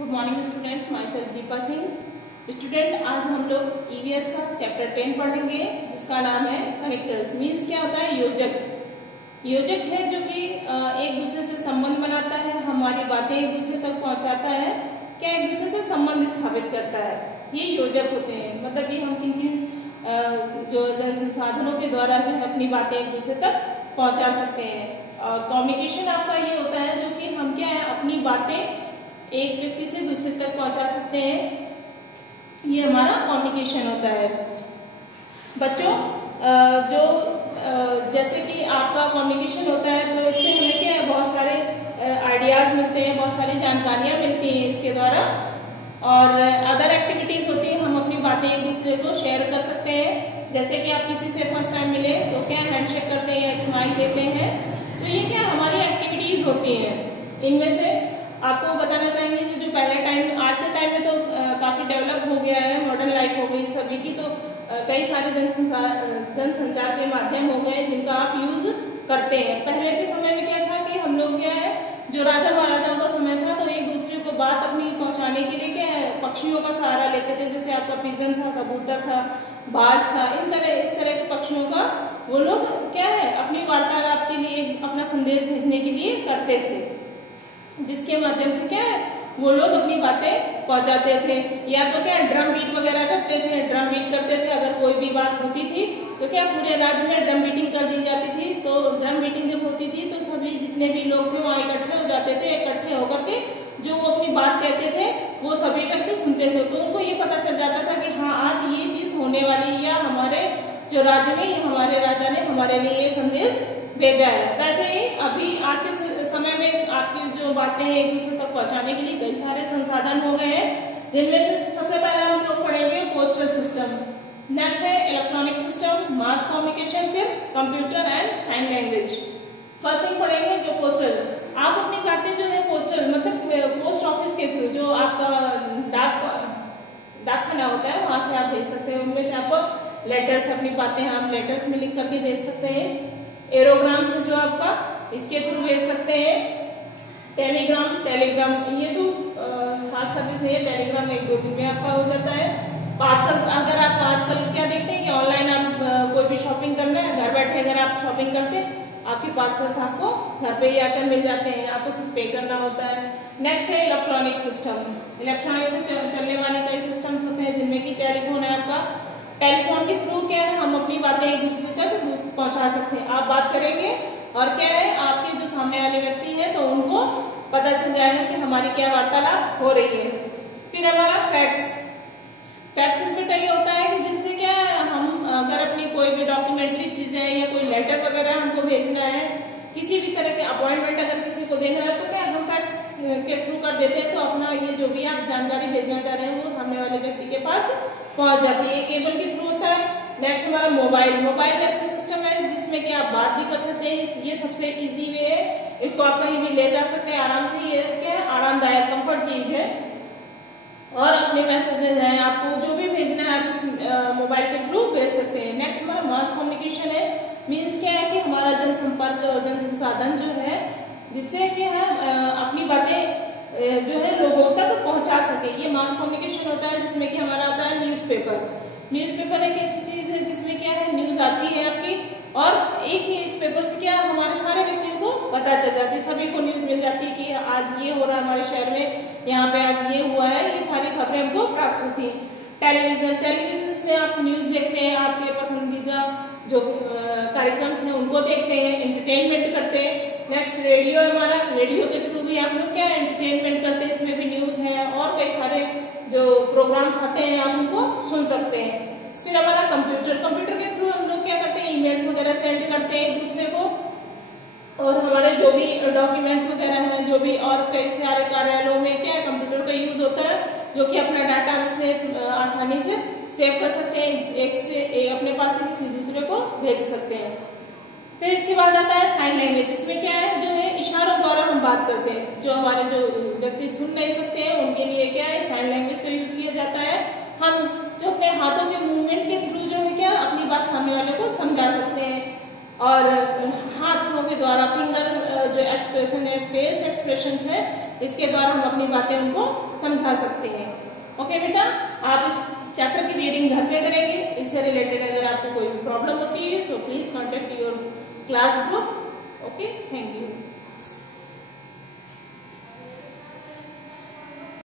Good morning student, my self Deepa Singh. Student, आज हम लोग ईवीएस का चैप्टर 10 पढ़ेंगे जिसका नाम है कनेक्टर्स। मीन्स क्या होता है? योजक। योजक है जो कि एक दूसरे से संबंध बनाता है, हमारी बातें एक दूसरे तक पहुंचाता है, क्या एक दूसरे से संबंध स्थापित करता है, ये योजक होते हैं। मतलब ये हम किन किन जो जन संसाधनों के द्वारा जो है अपनी बातें एक दूसरे तक पहुंचा सकते हैं। कम्युनिकेशन आपका ये होता है जो कि हम क्या है अपनी बातें एक व्यक्ति से दूसरे तक पहुंचा सकते हैं, ये हमारा कम्युनिकेशन होता है। बच्चों, जो जैसे कि आपका कम्युनिकेशन होता है तो इससे हमें क्या है बहुत सारे आइडियाज मिलते हैं, बहुत सारी जानकारियां मिलती हैं इसके द्वारा। और अदर एक्टिविटीज होती है, हम अपनी बातें एक दूसरे को शेयर कर सकते हैं। जैसे कि आप किसी से फर्स्ट टाइम मिले तो क्या हैंडशेक करते हैं या स्माइल देते हैं, तो ये क्या हमारी एक्टिविटीज होती हैं। इनमें से आपको बताना चाहेंगे कि जो पहले टाइम, आज के टाइम में तो काफी डेवलप हो गया है, मॉडर्न लाइफ हो गई सभी की, तो कई सारे जन संचार के माध्यम हो गए जिनका आप यूज करते हैं। पहले के समय में क्या था कि हम लोग क्या है, जो राजा महाराजाओं का समय था तो एक दूसरे को बात अपनी पहुंचाने के लिए क्या है पक्षियों का सहारा लेते थे। जैसे आपका पिजन था, कबूतर था, बाज था, इस तरह के पक्षियों का वो लोग क्या है अपनी वार्तालाप के लिए अपना संदेश भेजने के लिए करते थे, जिसके माध्यम से क्या है वो लोग अपनी बातें पहुंचाते थे। या तो क्या ड्रम बीट वगैरह करते थे, ड्रम बीट करते थे। अगर कोई भी बात होती थी तो क्या पूरे राज्य में ड्रम बीटिंग कर दी जाती थी। तो ड्रम बीटिंग जब होती थी तो सभी जितने भी लोग थे वहाँ इकट्ठे हो जाते थे। इकट्ठे होकर के जो अपनी बात कहते थे वो सभी व्यक्ति सुनते थे, तो उनको ये पता चल जाता था कि हाँ आज ये चीज होने वाली, या हमारे जो राज्य में हमारे राजा ने हमारे लिए ये संदेश भेजा है। वैसे ही अभी आज के समय में आपकी जो बातें हैं एक दूसरे तक पहुंचाने के लिए कई सारे संसाधन हो गए हैं, जिनमें से सबसे पहले हम लोग पढ़ेंगे पोस्टल सिस्टम, नेक्स्ट है इलेक्ट्रॉनिक सिस्टम, मास कम्युनिकेशन, फिर computer and sign language. First thing पढ़ेंगे जो पोस्टल। आप अपनी बातें जो है पोस्टल मतलब पोस्ट ऑफिस के थ्रू, जो आपका डाकखाना होता है वहां से आप भेज सकते हैं। उनमें से आपको लेटर्स, अपनी बातें हम लेटर्स में लिख करके भेज सकते हैं। एरोग्राम से जो आपका इसके थ्रू भेज सकते हैं। टेलीग्राम ये तो खास सर्विस नहीं है, टेलीग्राम 1-2 दिन में आपका हो जाता है। पार्सल्स, अगर आप आजकल क्या देखते हैं कि ऑनलाइन आप कोई भी शॉपिंग करना है, घर बैठे अगर आप शॉपिंग करते हैं आपके पार्सल्स आपको घर पे ही आकर मिल जाते हैं, आपको सिर्फ पे करना होता है। नेक्स्ट है इलेक्ट्रॉनिक सिस्टम। इलेक्ट्रॉनिक से चलने वाले कई सिस्टम्स होते हैं जिनमें कि टेलीफोन है आपका। टेलीफोन के थ्रू क्या है हम अपनी बातें एक दूसरे तक पहुंचा सकते हैं। आप बात करेंगे और क्या है आपके जो सामने वाले व्यक्ति हैं तो उनको पता चल जाएगा कि हमारी क्या वार्तालाप हो रही है। फिर हमारा फैक्स। फैक्स बेटा ये होता है कि जिससे क्या है हम अगर अपनी कोई भी डॉक्यूमेंट्री चीजें या कोई लेटर वगैरह हमको भेजना है, किसी भी तरह के अपॉइंटमेंट अगर किसी को देना है तो क्या हम फैक्स के थ्रू कर देते हैं, तो अपना ये जो भी आप जानकारी भेजना चाह रहे हैं वो सामने वाले व्यक्ति के पास पहुंच जाती है। केबल के थ्रू होता है। नेक्स्ट हमारा मोबाइल ऐसा सिस्टम है जिसमें कि आप बात भी कर सकते हैं। ये सबसे इजी वे है, इसको आप कहीं भी ले जा सकते हैं आराम से। ये क्या है आरामदायक कंफर्ट चीज है। और अपने मैसेजेस हैं, आपको जो भी भेजना है आप इस मोबाइल के थ्रू भेज सकते हैं। नेक्स्ट हमारा मास कम्युनिकेशन है। मीन्स क्या है कि हमारा जनसंपर्क और जन संसाधन जो है जिससे कि हम अपनी बातें जो है लोगों तक पहुंचा सके, ये मास कम्युनिकेशन होता है। जिसमें कि हमारा आता है न्यूज़पेपर एक ऐसी चीज है जिसमें क्या है न्यूज आती है आपकी, और एक न्यूज़पेपर से क्या हमारे सारे व्यक्तियों को पता चल जाती है, सभी को न्यूज मिल जाती है कि आज ये हो रहा है हमारे शहर में, यहाँ पे आज ये हुआ है, ये सारी खबरें हमको प्राप्त होती है। टेलीविजन में आप न्यूज देखते हैं, आपके पसंदीदा जो कार्यक्रम हैं उनको देखते हैं, एंटरटेनमेंट करते हैं। नेक्स्ट रेडियो है हमारा। रेडियो के थ्रू भी आप लोग क्या एंटरटेनमेंट करते हैं, इसमें भी न्यूज है और कई सारे जो प्रोग्राम्स आते हैं आप उनको सुन सकते हैं। फिर हमारा कंप्यूटर के थ्रू हम लोग क्या करते हैं ईमेल्स वगैरह सेंड करते हैं एक दूसरे को, और हमारे जो भी डॉक्यूमेंट्स वगैरह हैं जो भी, और कई सारे कार्यालयों में क्या है कंप्यूटर का यूज होता है, जो कि अपना डाटा हम इसमें आसानी से सेव कर सकते हैं, एक से अपने पास से किसी दूसरे को भेज सकते हैं। फिर इसके बाद आता है साइन लैंग्वेज, जिसमें क्या है जो है इशारों द्वारा हम बात करते हैं। जो हमारे जो व्यक्ति सुन नहीं सकते हैं उनके लिए क्या है साइन लैंग्वेज का यूज किया जाता है। हम जो अपने हाथों के मूवमेंट के थ्रू जो है क्या अपनी बात सामने वाले को समझा सकते हैं, और हाथों के द्वारा फिंगर जो एक्सप्रेशन है, फेस एक्सप्रेशंस है, इसके द्वारा हम अपनी बातें उनको समझा सकते हैं। ओके बेटा, आप इस चैप्टर की रीडिंग घर पे करेंगे। इससे रिलेटेड अगर आपको कोई भी प्रॉब्लम होती है so please contact your class group. Okay, thank you.